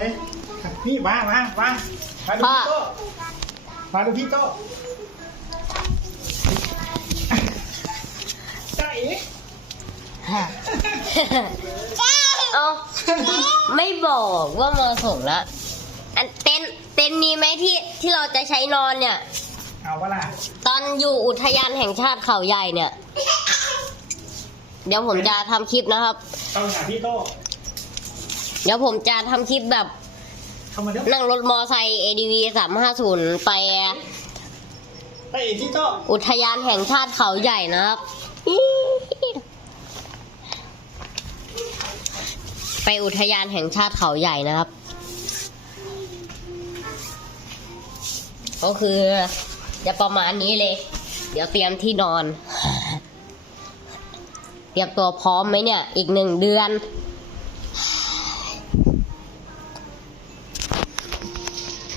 เลยนี่มามามามาดูพ่อพี่โต้มาดูพี่โต้ใช่อีกเอาไม่บอกว่ามาส่งแล้วอันเต็นท์เต็นท์นี้ไหมที่ที่เราจะใช้นอนเนี่ย เอาวะล่ะตอนอยู่อุทยานแห่งชาติเขาใหญ่เนี่ย เดี๋ยวผมจะทำคลิปนะครับ ต้องหาพี่โต้ เดี๋ยวผมจะทำคลิปแบบเข้ามาเด้อนั่งรถมอไซค์ ADV 350 ไปใช่อีกพี่โต้อุทยานแห่งชาติเขาใหญ่นะครับ ไปอุทยานแห่งชาติเขาใหญ่นะครับ ก็คือจะประมาณนี้เลย เดี๋ยวเตรียมที่นอน เตรียมตัวพร้อมไหมเนี่ย อีกหนึ่งเดือน